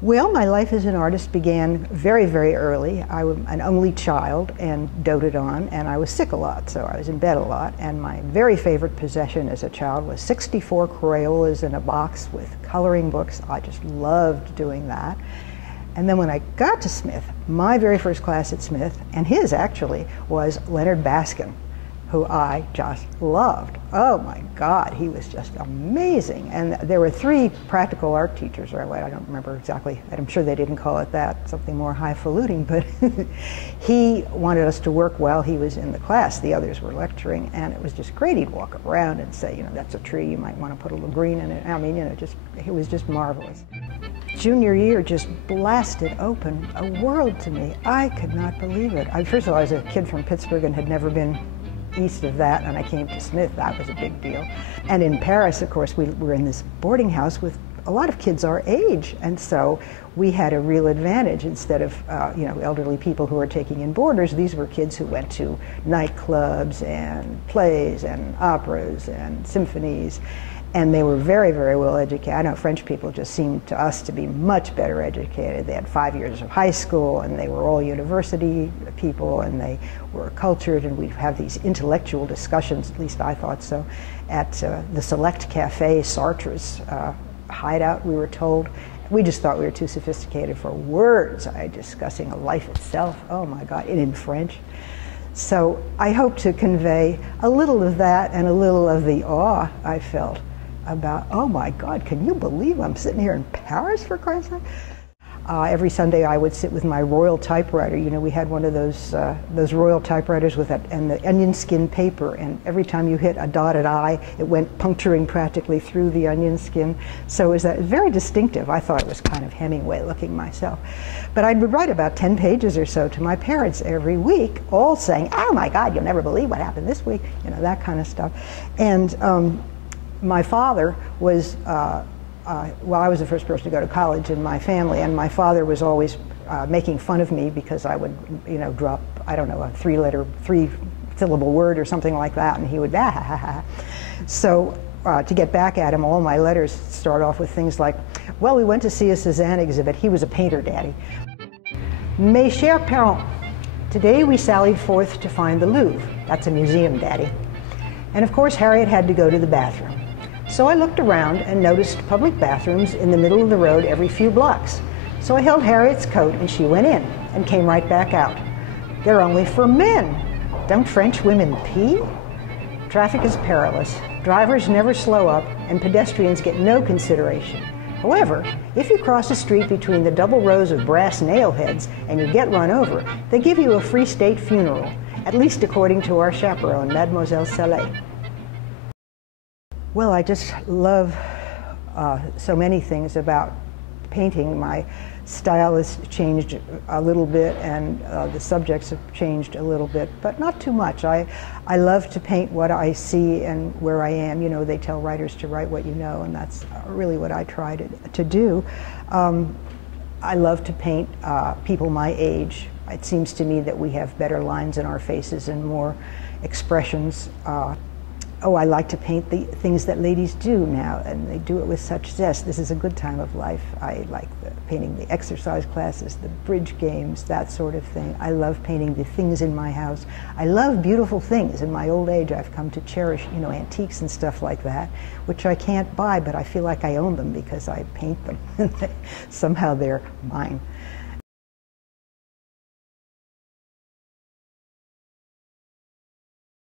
Well, my life as an artist began very, very early. I was an only child and doted on, and I was sick a lot, so I was in bed a lot. And my very favorite possession as a child was 64 Crayolas in a box with coloring books. I just loved doing that. And then when I got to Smith, my very first class at Smith, and his actually, was Leonard Baskin, who I just loved. Oh my God, he was just amazing. And there were 3 practical art teachers, or I don't remember exactly, I'm sure they didn't call it that, something more highfalutin, but he wanted us to work while he was in the class. The others were lecturing, and it was just great. He'd walk around and say, you know, that's a tree, you might want to put a little green in it. I mean, you know, it was just marvelous. Junior year just blasted open a world to me. I could not believe it. First of all, I was a kid from Pittsburgh and had never been east of that, and I came to Smith. That was a big deal. And in Paris, of course, we were in this boarding house with a lot of kids our age, and so we had a real advantage. Instead of you know, elderly people who were taking in boarders, these were kids who went to nightclubs and plays and operas and symphonies, and they were very, very well educated. I know French people just seemed to us to be much better educated. They had 5 years of high school, and they were all university people, and they were cultured, and we'd have these intellectual discussions, at least I thought so, at the Select Cafe, Sartre's hideout, we were told. We just thought we were too sophisticated for words, discussing life itself, oh my God, and in French. So I hope to convey a little of that and a little of the awe I felt about, oh my God, can you believe I'm sitting here in Paris, for Christ's sake? Every Sunday I would sit with my Royal typewriter. You know, we had one of those Royal typewriters with that, and the onion skin paper, and every time you hit a dotted I, it went puncturing practically through the onion skin. So it was very distinctive. I thought it was kind of Hemingway looking myself. But I would write about 10 pages or so to my parents every week, all saying, oh my God, you'll never believe what happened this week, you know, that kind of stuff. And my father was, well, I was the first person to go to college in my family, and my father was always making fun of me because I would, you know, drop, I don't know, a 3-syllable word or something like that, and he would, ah, ha, ha, ha. So to get back at him, all my letters start off with things like, well, we went to see a Cézanne exhibit. He was a painter, Daddy. Mes chers parents, today we sallied forth to find the Louvre. That's a museum, Daddy. And of course, Harriet had to go to the bathroom. So I looked around and noticed public bathrooms in the middle of the road every few blocks. So I held Harriet's coat and she went in and came right back out. They're only for men. Don't French women pee? Traffic is perilous. Drivers never slow up and pedestrians get no consideration. However, if you cross a street between the double rows of brass nail heads and you get run over, they give you a free state funeral, at least according to our chaperone, Mademoiselle Saleh. Well, I just love so many things about painting. My style has changed a little bit, and the subjects have changed a little bit, but not too much. I love to paint what I see and where I am. You know, they tell writers to write what you know, and that's really what I try to do. I love to paint people my age. It seems to me that we have better lines in our faces and more expressions. Oh, I like to paint the things that ladies do now, and they do it with such zest. This is a good time of life. I like painting the exercise classes, the bridge games, that sort of thing. I love painting the things in my house. I love beautiful things. In my old age, I've come to cherish, you know, antiques and stuff like that, which I can't buy, but I feel like I own them because I paint them. Somehow they're mine.